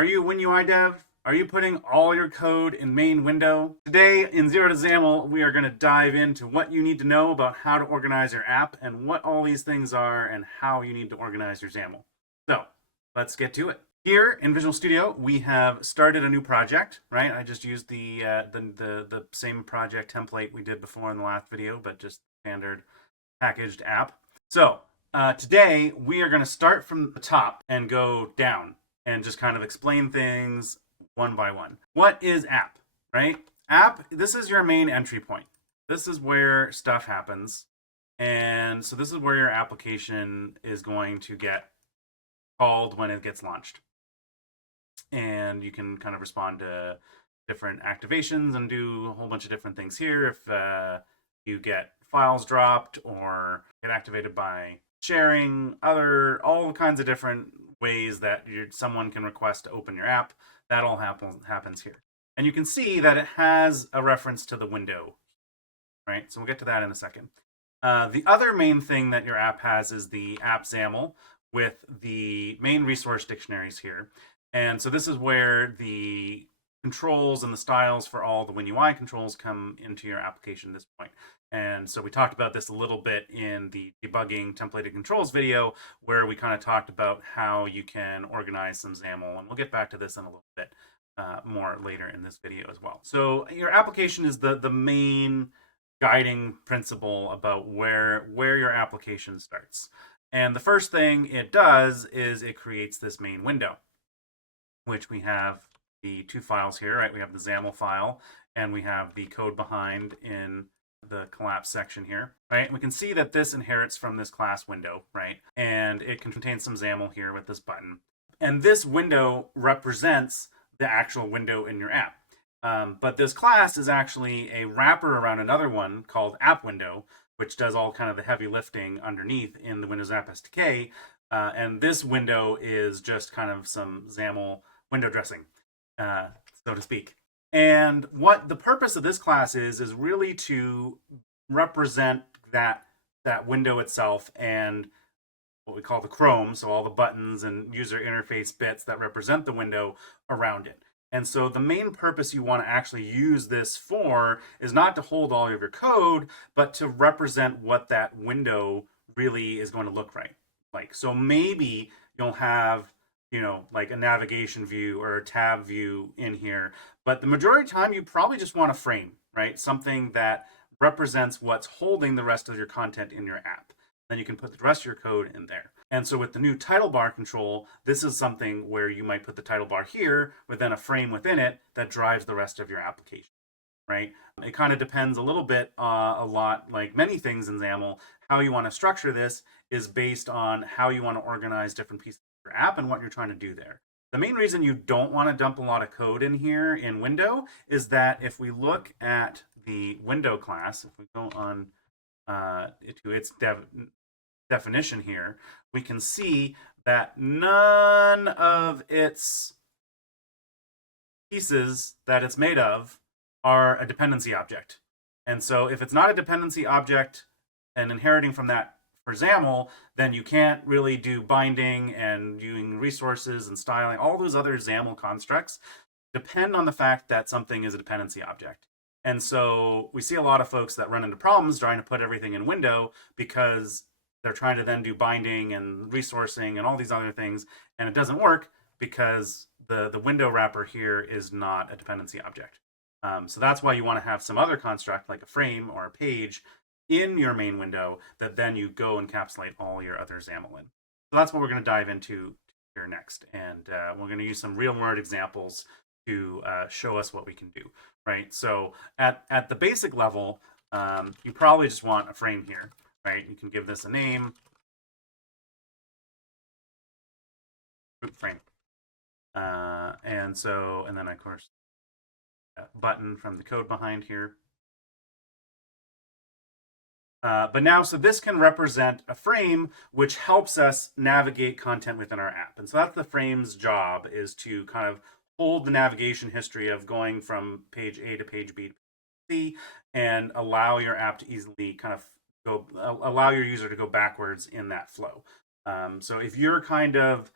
Are you a WinUI dev? Are you putting all your code in main window? Today in Zero to XAML, we are going to dive into what you need to know about how to organize your app and what all these things are and how you need to organize your XAML. So let's get to it. Here in Visual Studio, we have started a new project, right? I just used the same project template we did before in the last video, but just standard packaged app. So today we are going to start from the top and go down and just kind of explain things one by one. What is app, right? App, this is your main entry point. This is where stuff happens. And so this is where your application is going to get called when it gets launched. And you can kind of respond to different activations and do a whole bunch of different things here. If you get files dropped or get activated by sharing, all kinds of different ways that someone can request to open your app, that all happens here. And you can see that it has a reference to the window, right? So we'll get to that in a second. The other main thing that your app has is the app XAML with the main resource dictionaries here. And so this is where the controls and the styles for all the WinUI controls come into your application at this point. And so we talked about this a little bit in the debugging templated controls video, where we kind of talked about how you can organize some XAML. And we'll get back to this in a little bit more later in this video as well. So your application is the main guiding principle about where your application starts. And the first thing it does is it creates this main window, which we have the two files here, right? We have the XAML file and we have the code behind in the collapse section here, right? And we can see that this inherits from this class window, right? And it contains some XAML here with this button. And this window represents the actual window in your app. But this class is actually a wrapper around another one called app window, which does all kind of the heavy lifting underneath in the Windows App SDK. And this window is just kind of some XAML window dressing, so to speak. And what the purpose of this class is really to represent that window itself and what we call the Chrome, so all the buttons and user interface bits that represent the window around it. And so the main purpose you want to actually use this for is not to hold all of your code, but to represent what that window really is going to look like. So maybe you'll have, like a navigation view or a tab view in here, but the majority of the time you probably just want a frame, right? Something that represents what's holding the rest of your content in your app. Then you can put the rest of your code in there. And so with the new title bar control, this is something where you might put the title bar here with then a frame within it that drives the rest of your application, right? It kind of depends a little bit, a lot like many things in XAML. How you want to structure this is based on how you want to organize different pieces of your app and what you're trying to do there. The main reason you don't want to dump a lot of code in here in window is that if we look at the window class, if we go on to its definition here, we can see that none of its pieces that it's made of are a dependency object. And so if it's not a dependency object and inheriting from that for XAML, then you can't really do binding and doing resources and styling. All those other XAML constructs depend on the fact that something is a dependency object. And so we see a lot of folks that run into problems trying to put everything in window because they're trying to then do binding and resourcing and all these other things, and it doesn't work because the window wrapper here is not a dependency object. So that's why you want to have some other construct like a frame or a page in your main window that then you go encapsulate all your other XAML in. So that's what we're going to dive into here next, and we're going to use some real-world examples to show us what we can do, right? So at the basic level, you probably just want a frame here, right? You can give this a name, group frame. And then of course, button from the code behind here. But now, so this can represent a frame, which helps us navigate content within our app. And so that's the frame's job, is to kind of hold the navigation history of going from page A to page B to C and allow your app to easily kind of allow your user to go backwards in that flow. So if you're kind of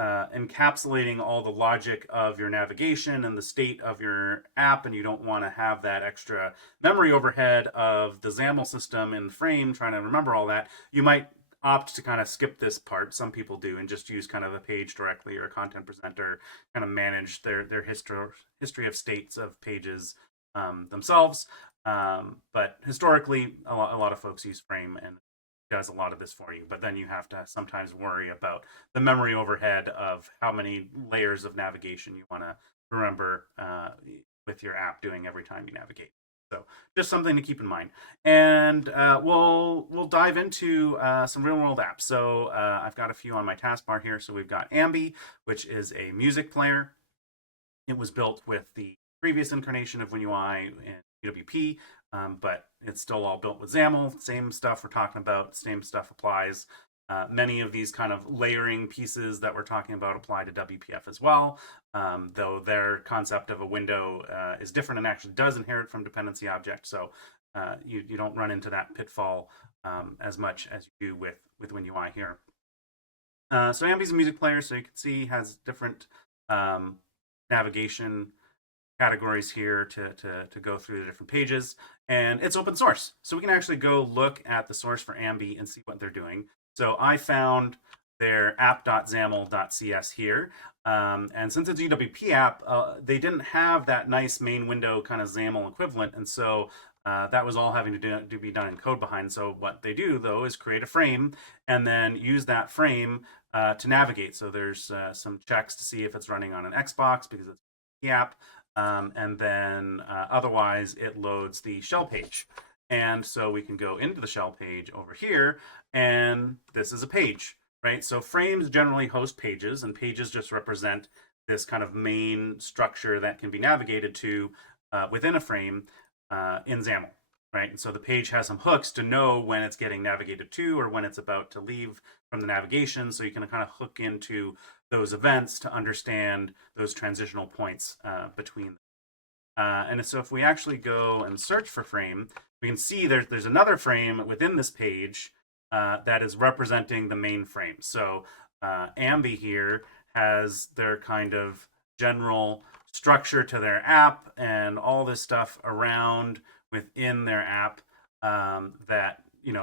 encapsulating all the logic of your navigation and the state of your app, and you don't want to have that extra memory overhead of the XAML system in the frame trying to remember all that, you might opt to kind of skip this part. Some people do and just use kind of a page directly or a content presenter, kind of manage their history of states of pages themselves. But historically, a lot of folks use Frame and does a lot of this for you. But then you have to sometimes worry about the memory overhead of how many layers of navigation you want to remember with your app doing every time you navigate. So just something to keep in mind. And we'll dive into some real world apps. So I've got a few on my taskbar here. So we've got Ambi, which is a music player. It was built with the previous incarnation of WinUI and UWP, but it's still all built with XAML. Same stuff we're talking about, same stuff applies. Many of these kind of layering pieces that we're talking about apply to WPF as well, though their concept of a window is different and actually does inherit from dependency object. So you don't run into that pitfall as much as you do with WinUI here. So Ambi's a music player, so you can see has different navigation categories here to go through the different pages, and it's open source, so we can actually go look at the source for Ambi and see what they're doing. So I found their app.xaml.cs here, and since it's a UWP app, they didn't have that nice main window kind of XAML equivalent, and so that was all having to be done in code behind. So what they do though is create a frame and then use that frame to navigate. So there's some checks to see if it's running on an Xbox because it's the app, and then otherwise it loads the shell page. And so we can go into the shell page over here, and this is a page, right? So frames generally host pages, and pages just represent this kind of main structure that can be navigated to within a frame in XAML, right? And so the page has some hooks to know when it's getting navigated to or when it's about to leave from the navigation, so you can kind of hook into those events to understand those transitional points between them. And so if we actually go and search for frame, we can see there's another frame within this page that is representing the main frame. So Ambi here has their kind of general structure to their app and all this stuff around within their app that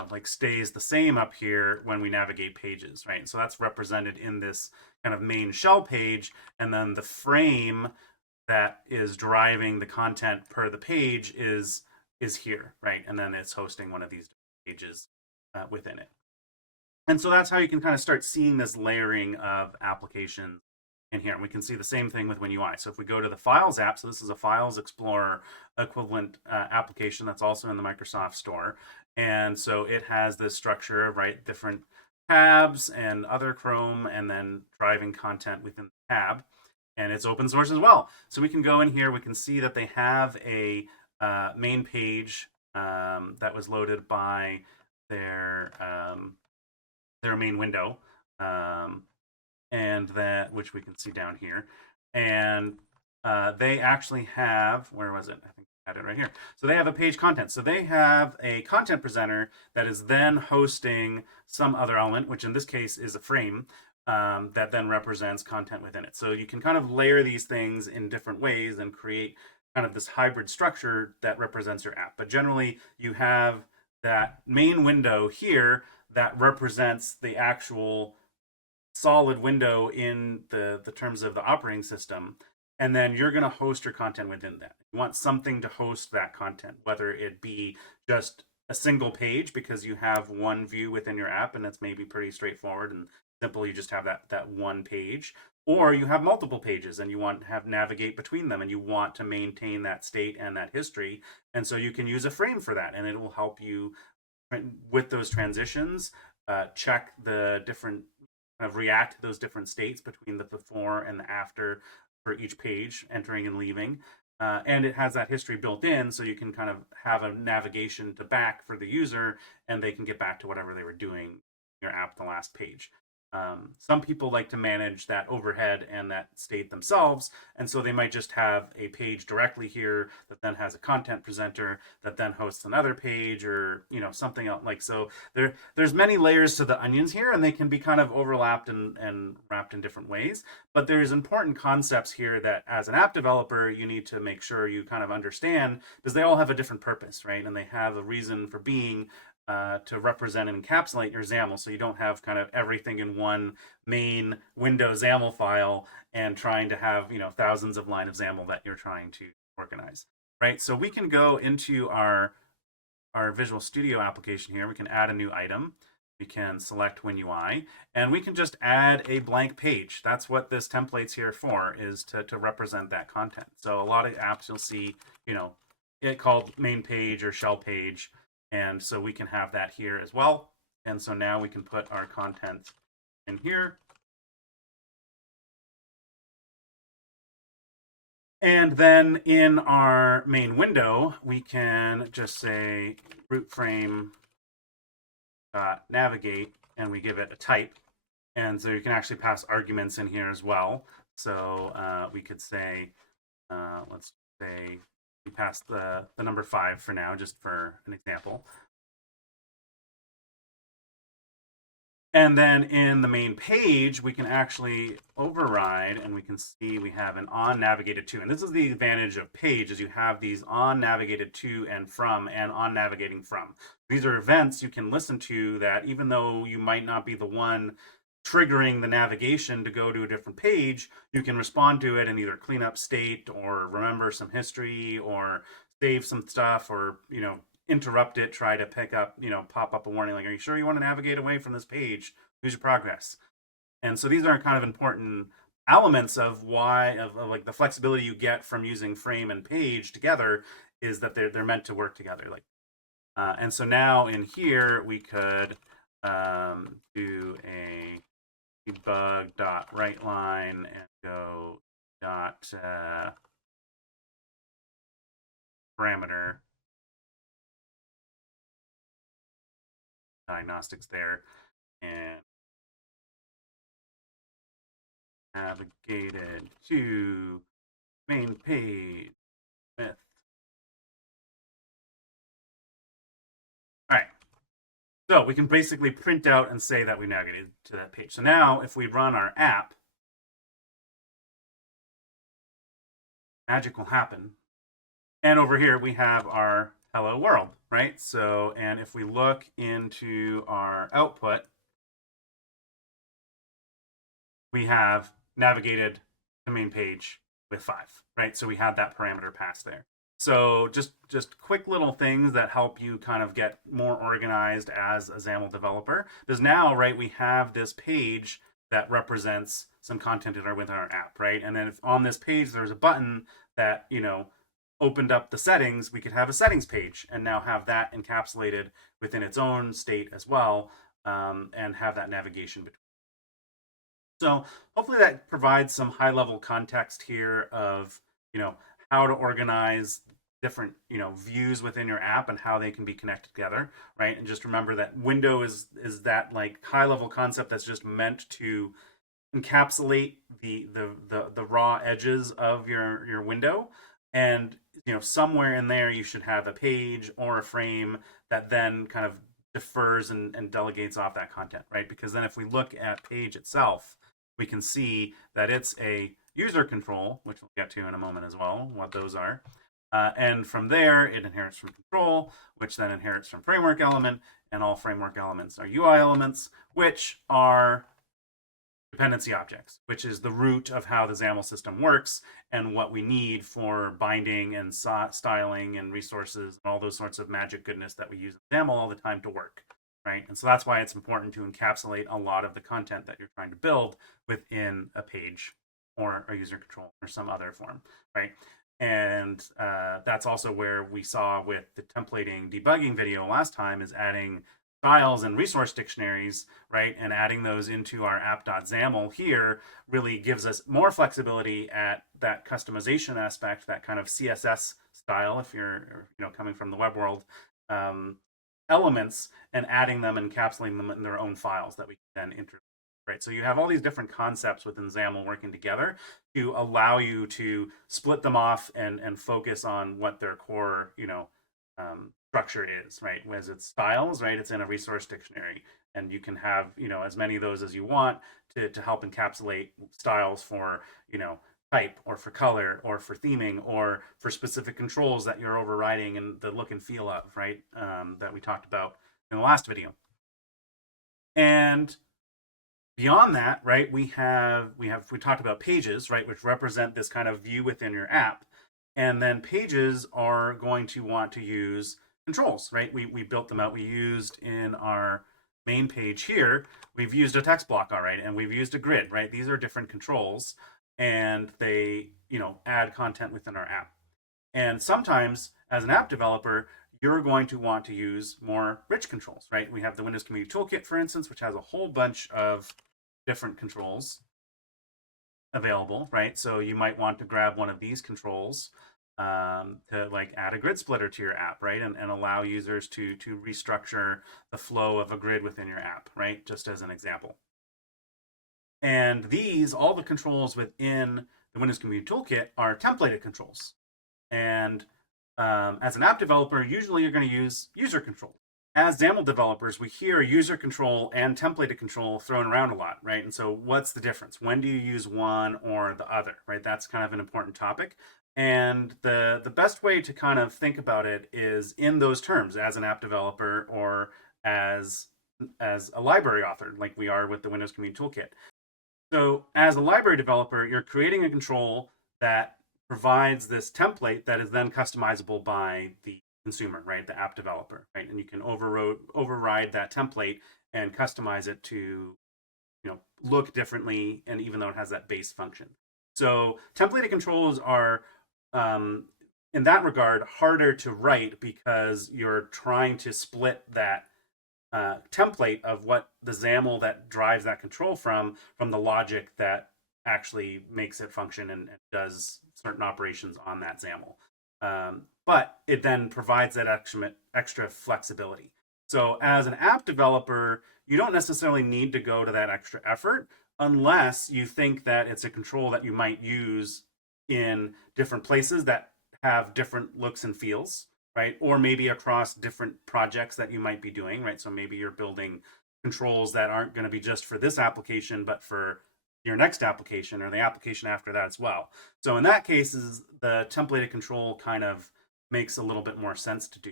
like stays the same up here when we navigate pages, right? So that's represented in this kind of main shell page, and then the frame that is driving the content per the page is here, right? And then it's hosting one of these pages within it. And so that's how you can kind of start seeing this layering of applications in here. And we can see the same thing with WinUI. So if we go to the Files app, so this is a Files Explorer equivalent application that's also in the Microsoft Store. And so it has this structure of, right, different tabs and other Chrome, and then driving content within the tab. And it's open source as well. So we can go in here, we can see that they have a main page that was loaded by their main window, and that, which we can see down here. And they actually have, where was it? I think I had it right here. So they have a page content. So they have a content presenter that is then hosting some other element, which in this case is a frame, that then represents content within it. So you can kind of layer these things in different ways and create kind of this hybrid structure that represents your app. But generally, you have that main window here that represents the actual solid window in the terms of the operating system. And then you're going to host your content within that. You want something to host that content, whether it be just a single page because you have one view within your app and it's maybe pretty straightforward and simple, you just have that one page, or you have multiple pages and you want to have navigate between them and you want to maintain that state and that history. And so you can use a frame for that, and it will help you with those transitions, check the different, kind of react to those different states between the before and the after for each page, entering and leaving. And it has that history built in, so you can kind of have a navigation to back for the user, and they can get back to whatever they were doing in your app, the last page. Some people like to manage that overhead and that state themselves, and so they might just have a page directly here that then has a content presenter that then hosts another page, or something else. Like, so there's many layers to the onions here, and they can be kind of overlapped and wrapped in different ways. But there's important concepts here that as an app developer you need to make sure you kind of understand, because they all have a different purpose, right? And they have a reason for being, to represent and encapsulate your XAML, so you don't have kind of everything in one main Windows XAML file and trying to have thousands of line of XAML that you're trying to organize, right? So we can go into our Visual Studio application here. We can add a new item. We can select WinUI, and we can just add a blank page. That's what this template's here for, is to represent that content. So a lot of apps you'll see, it called main page or shell page. And so we can have that here as well. And so now we can put our content in here. And then in our main window, we can just say root frame navigate, and we give it a type. And so you can actually pass arguments in here as well. So we could say, let's say, we pass the number 5 for now, just for an example. And then in the main page, we can actually override, and we can see we have an on navigated to. And this is the advantage of page, is you have these on navigated to and from, and on navigating from. These are events you can listen to that, even though you might not be the one triggering the navigation to go to a different page, you can respond to it and either clean up state or remember some history or save some stuff, or interrupt it, try to pick up, pop up a warning like, are you sure you want to navigate away from this page? Lose your progress. And so these are kind of important elements of why, of like the flexibility you get from using frame and page together, is that they're meant to work together. Like, and so now in here we could do a debug.writeLine and go dot parameter diagnostics there, and navigated to main page with. All right. So we can basically print out and say that we navigated to that page. So now if we run our app, magic will happen. And over here we have our hello world, right? So, and if we look into our output, we have navigated the main page with 5, right? So we had that parameter passed there. So just quick little things that help you kind of get more organized as a XAML developer. Because now, right, we have this page that represents some content within our app, right? And then if on this page there's a button that, opened up the settings, we could have a settings page and now have that encapsulated within its own state as well, and have that navigation between. So hopefully that provides some high-level context here of, how to organize different, views within your app and how they can be connected together, right? And just remember that window is that like high-level concept that's just meant to encapsulate the raw edges of your window. And somewhere in there you should have a page or a frame that then kind of defers and delegates off that content, right? Because then if we look at page itself, we can see that it's a user control, which we'll get to in a moment as well, what those are. And from there, it inherits from control, which then inherits from framework element, and all framework elements are UI elements, which are dependency objects, which is the root of how the XAML system works and what we need for binding and styling and resources and all those sorts of magic goodness that we use in XAML all the time to work, right? And so that's why it's important to encapsulate a lot of the content that you're trying to build within a page or a user control or some other form, right? And that's also where we saw with the templating debugging video last time, is adding styles and resource dictionaries, right? And adding those into our app.xaml here really gives us more flexibility at that customization aspect, that kind of CSS style, if you're coming from the web world, elements, and adding them and encapsulating them in their own files that we can then right? So you have all these different concepts within XAML working together to allow you to split them off and focus on what their core, structure is, right? As it's styles, right? It's in a resource dictionary, and you can have, as many of those as you want to help encapsulate styles for, type or for color or for theming or for specific controls that you're overriding and the look and feel of, right? That we talked about in the last video. And beyond that, right, we talked about pages, right, which represent this kind of view within your app. And then pages are going to want to use controls, right? We built them out. We used in our main page here, we've used a text block, all right, and we've used a grid, right? These are different controls, and they, add content within our app. And sometimes, as an app developer, you're going to want to use more rich controls, right? We have the Windows Community Toolkit, for instance, which has a whole bunch of different controls available, right? So you might want to grab one of these controls to like add a grid splitter to your app, right? And allow users to restructure the flow of a grid within your app, right? Just as an example. And these, all the controls within the Windows Community Toolkit are templated controls. And as an app developer, usually you're going to use user control. As XAML developers, we hear user control and templated control thrown around a lot, right? And so what's the difference? When do you use one or the other, right? That's kind of an important topic. And the best way to kind of think about it is in those terms, as an app developer or as a library author, like we are with the Windows Community Toolkit. So as a library developer, you're creating a control that provides this template that is then customizable by the consumer, right? The app developer, right? And you can override that template and customize it to, look differently, and even though it has that base function. So templated controls are, in that regard, harder to write because you're trying to split that template of what the XAML that drives that control from the logic that actually makes it function and does certain operations on that XAML. But it then provides that extra flexibility. So as an app developer, you don't necessarily need to go to that extra effort unless you think that it's a control that you might use in different places that have different looks and feels, right? Or maybe across different projects that you might be doing, right? So maybe you're building controls that aren't going to be just for this application, but for your next application or the application after that as well. So in that case, the templated control kind of makes a little bit more sense to do.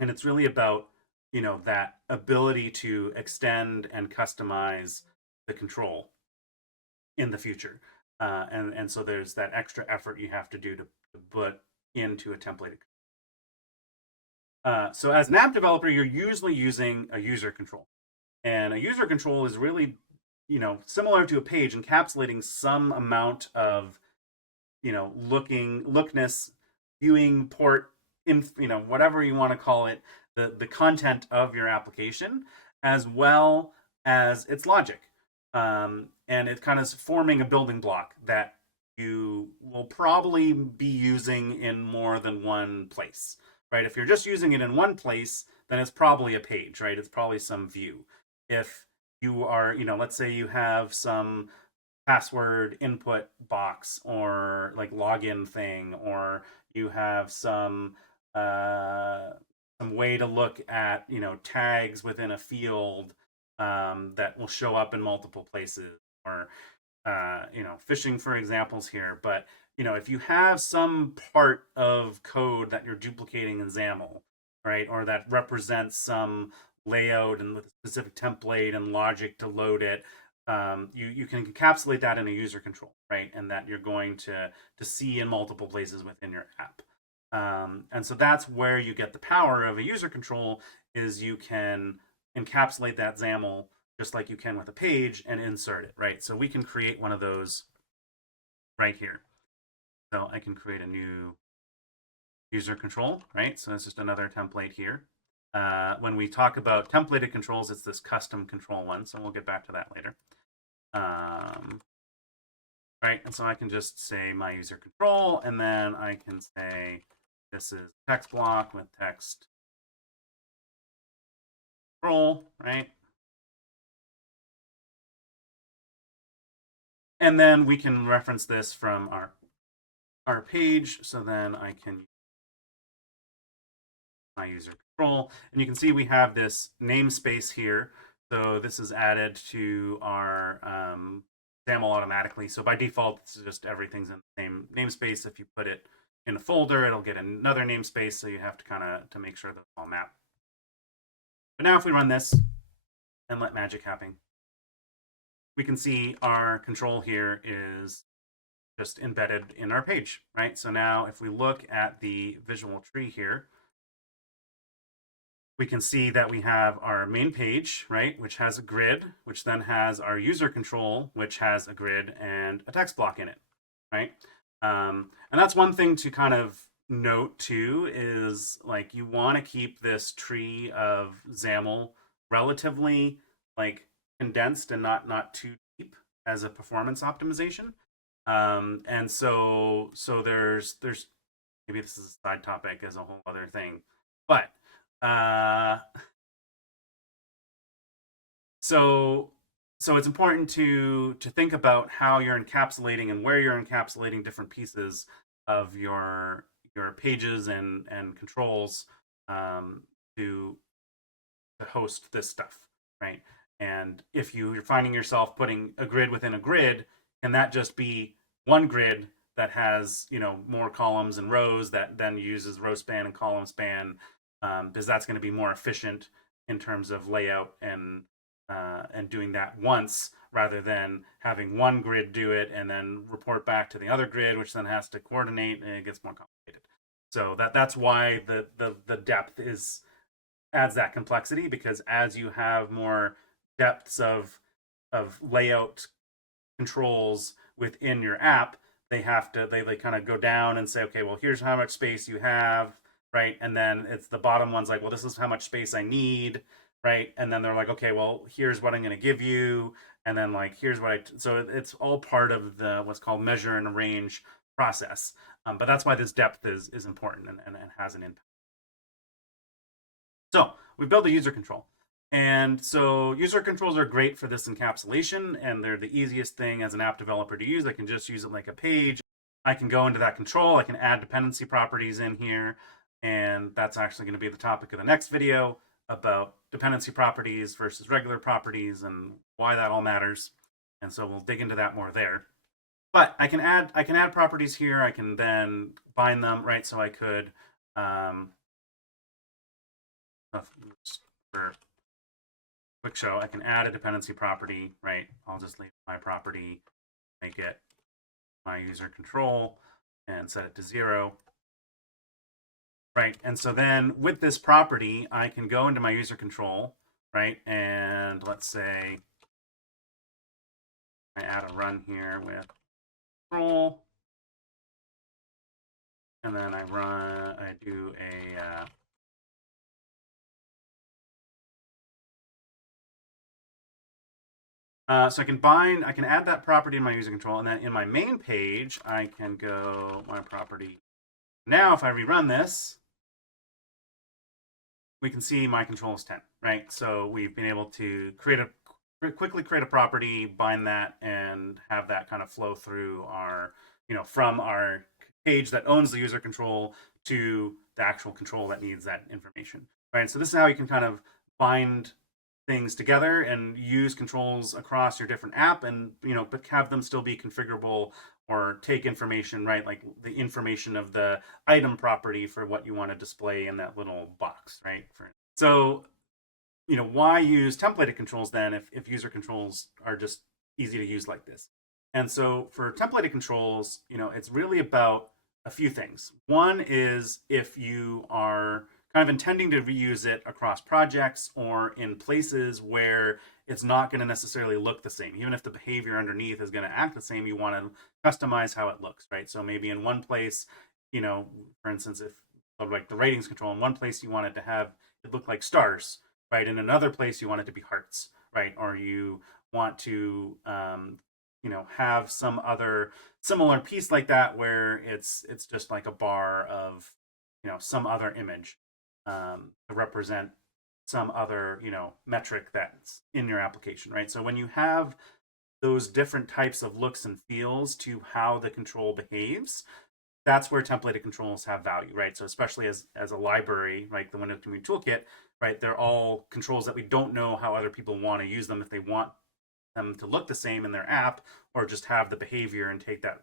And it's really about, that ability to extend and customize the control in the future. And so there's that extra effort you have to do to put into a templated. So as an app developer, you're usually using a user control. And a user control is really, similar to a page, encapsulating some amount of, lookness, viewing port, whatever you want to call it, the content of your application, as well as its logic. And it's kind of forming a building block that you will probably be using in more than one place, right? If you're just using it in one place, then it's probably a page, right? It's probably some view. If you are, let's say you have some password input box or like login thing, or you have some way to look at, tags within a field that will show up in multiple places, or fishing for examples here. But if you have some part of code that you're duplicating in XAML, right, or that represents some layout and with a specific template and logic to load it, you can encapsulate that in a user control, right, and that you're going to see in multiple places within your app. And so that's where you get the power of a user control, is you can encapsulate that XAML just like you can with a page and insert it, right? So we can create one of those right here. So I can create a new user control, right? So it's just another template here. When we talk about templated controls, it's this custom control one. So we'll get back to that later. Right, and so I can just say my user control, and then I can say this is text block with text control, right? And then we can reference this from our page. So then I can use my user control, and you can see we have this namespace here. So this is added to our XAML automatically. So by default, it's just everything's in the same namespace. If you put it in a folder, it'll get another namespace. So you have to kind of to make sure that all map. But now if we run this and let magic happen, we can see our control here is just embedded in our page, right? So now if we look at the visual tree here, we can see that we have our main page, right, which has a grid, which then has our user control, which has a grid and a text block in it, right? And that's one thing to kind of note too, is like you want to keep this tree of XAML relatively like condensed and not too deep as a performance optimization. And so there's maybe this is a side topic as a whole other thing, but so it's important to think about how you're encapsulating and where you're encapsulating different pieces of your pages and controls to host this stuff, right? And if you're finding yourself putting a grid within a grid, can that just be one grid that has more columns and rows that then uses row span and column span, because that's going to be more efficient in terms of layout and doing that once rather than having one grid do it and then report back to the other grid, which then has to coordinate, and it gets more complicated. So that's why the depth adds that complexity, because as you have more depths of layout controls within your app, they kind of go down and say, okay, well, here's how much space you have, right? And then it's the bottom one's like, well, this is how much space I need, right? And then they're like, okay, well, here's what I'm going to give you, and then like here's what so it's all part of the what's called measure and arrange process. But that's why this depth is important and has an impact. So we built a user control. And so user controls are great for this encapsulation, and they're the easiest thing as an app developer to use. I can just use it like a page. I can go into that control. I can add dependency properties in here. And that's actually going to be the topic of the next video, about dependency properties versus regular properties and why that all matters. And so we'll dig into that more there. But I can add properties here. I can then bind them, right? So I could for quick show, I can add a dependency property, right? I'll just leave my property, make it my user control, and set it to 0. Right, and so then with this property, I can go into my user control, right? And let's say I add a run here with control, and then I do a so I can add that property in my user control, and then in my main page, I can go my property. Now, if I rerun this, we can see my control is 10, right? So we've been able to quickly create a property, bind that, and have that kind of flow through our, from our page that owns the user control to the actual control that needs that information, right? So this is how you can kind of bind things together and use controls across your different app, and but have them still be configurable or take information, right? Like the information of the item property for what you want to display in that little box, right? So, why use templated controls then if user controls are just easy to use like this? And so for templated controls, it's really about a few things. One is if you are kind of intending to reuse it across projects or in places where it's not going to necessarily look the same. Even if the behavior underneath is going to act the same, you want to customize how it looks, right? So maybe in one place, for instance, if like the ratings control, in one place you want it to have it look like stars, right? In another place you want it to be hearts, right? Or you want to have some other similar piece like that where it's just like a bar of some other image to represent some other metric that's in your application, right? So when you have those different types of looks and feels to how the control behaves, that's where templated controls have value, right? So especially as a library, like the Windows Community Toolkit, right? They're all controls that we don't know how other people want to use them, if they want them to look the same in their app or just have the behavior and take that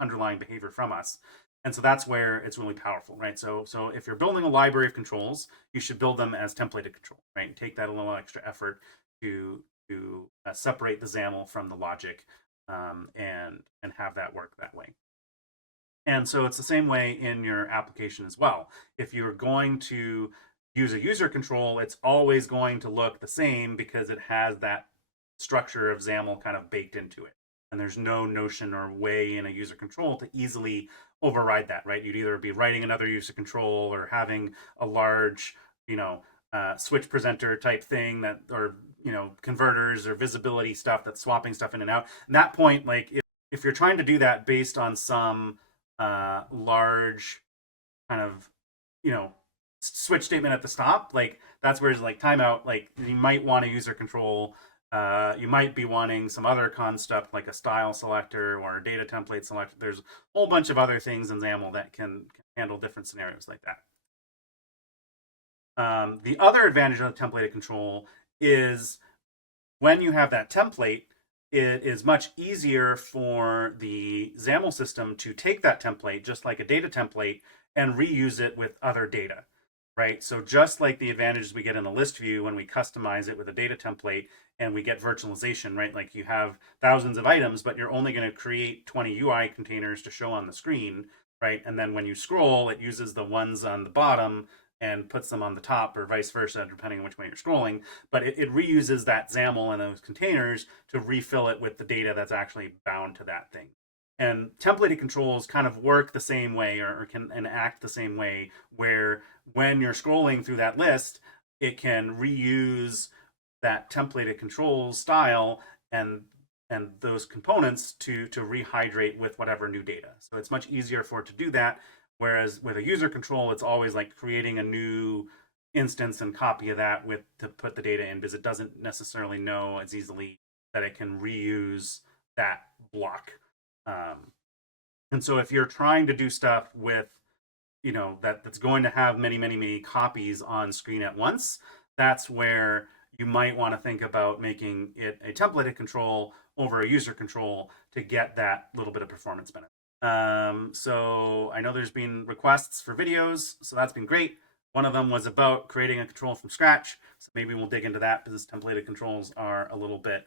underlying behavior from us. And so that's where it's really powerful, right? So if you're building a library of controls, you should build them as templated control, right? And take that a little extra effort to separate the XAML from the logic, and have that work that way. And so it's the same way in your application as well. If you're going to use a user control, it's always going to look the same because it has that structure of XAML kind of baked into it. And there's no notion or way in a user control to easily override that, right? You'd either be writing another user control or having a large, switch presenter type thing that, or, converters or visibility stuff that's swapping stuff in and out. At that point, like if you're trying to do that based on some large kind of, switch statement at the stop, like that's where it's like timeout, like you might want a user control. You might be wanting some other construct like a style selector or a data template selector. There's a whole bunch of other things in XAML that can handle different scenarios like that. The other advantage of the templated control is when you have that template, it is much easier for the XAML system to take that template, just like a data template, and reuse it with other data, right? So just like the advantages we get in a list view when we customize it with a data template and we get virtualization, right? Like you have thousands of items, but you're only going to create 20 UI containers to show on the screen, right? And then when you scroll, it uses the ones on the bottom and puts them on the top, or vice versa, depending on which way you're scrolling. But it reuses that XAML and those containers to refill it with the data that's actually bound to that thing. And templated controls kind of work the same way, or can enact the same way, where when you're scrolling through that list, it can reuse that templated control style and those components to rehydrate with whatever new data. So it's much easier for it to do that. Whereas with a user control, it's always like creating a new instance and copy of that to put the data in, because it doesn't necessarily know as easily that it can reuse that block. And so if you're trying to do stuff with, that's going to have many copies on screen at once, that's where you might want to think about making it a templated control over a user control to get that little bit of performance benefit. So I know there's been requests for videos, so that's been great. One of them was about creating a control from scratch, so maybe we'll dig into that, because templated controls are a little bit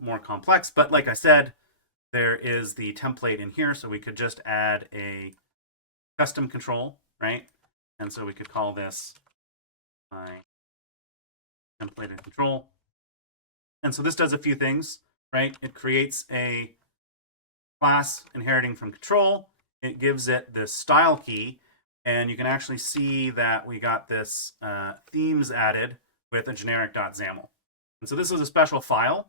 more complex. But like I said, there is the template in here, so we could just add a custom control, right? And so we could call this my templated control. And so this does a few things, right? It creates a class inheriting from control. It gives it this style key, and you can actually see that we got this themes added with a generic.xaml. And so this is a special file.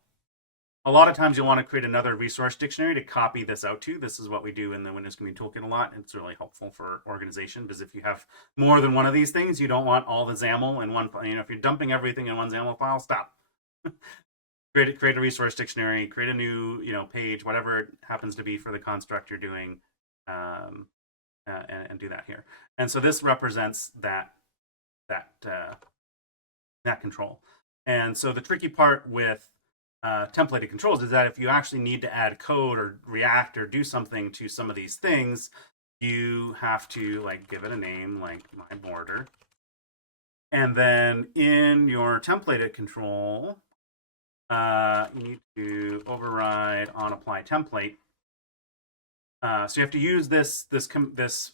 A lot of times you'll want to create another resource dictionary to copy this out to. This is what we do in the Windows Community Toolkit a lot. It's really helpful for organization, because if you have more than one of these things, you don't want all the XAML in one. If you're dumping everything in one XAML file, stop. create a resource dictionary, create a new page, whatever it happens to be for the construct you're doing, and do that here. And so this represents that control. And so the tricky part with templated controls is that if you actually need to add code or react or do something to some of these things, you have to give it a name, like my border. And then in your templated control, you need to override on apply template. So you have to use this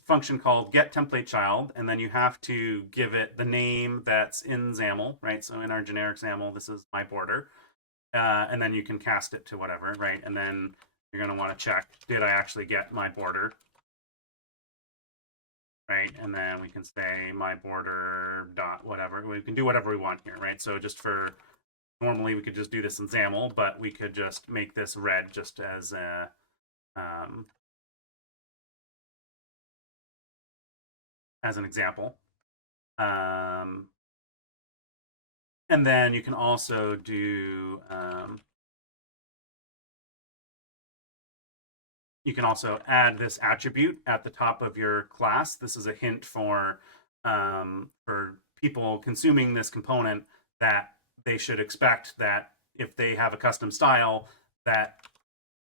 function called get template child, and then you have to give it the name that's in XAML, right? So in our generic XAML, this is my border. And then you can cast it to whatever, right? And then you're going to want to check, did I actually get my border? Right? And then we can say my border dot whatever. We can do whatever we want here, right? So just for, normally we could just do this in XAML, but we could just make this red just as a, as an example. And then you can also do You can also add this attribute at the top of your class. This is a hint for people consuming this component that they should expect that if they have a custom style, that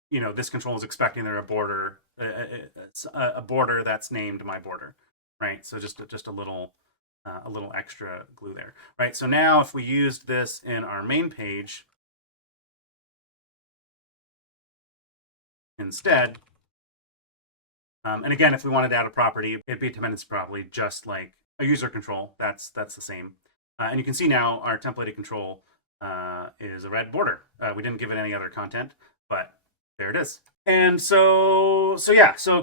this control is expecting there a border that's named my border, right? So just a little extra glue there, right? So now if we used this in our main page instead, and again, if we wanted to add a property, it'd be a dependency property, just like a user control. That's the same. And you can see now our templated control is a red border. We didn't give it any other content, but there it is. And so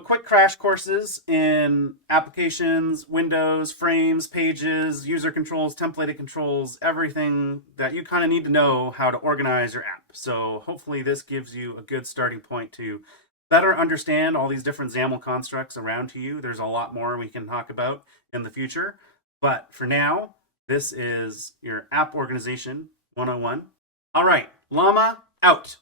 quick crash courses in applications, windows, frames, pages, user controls, templated controls, everything that you kind of need to know how to organize your app. So hopefully this gives you a good starting point to better understand all these different XAML constructs around you. There's a lot more we can talk about in the future. But for now, this is your App Organization 101. All right, Llama out.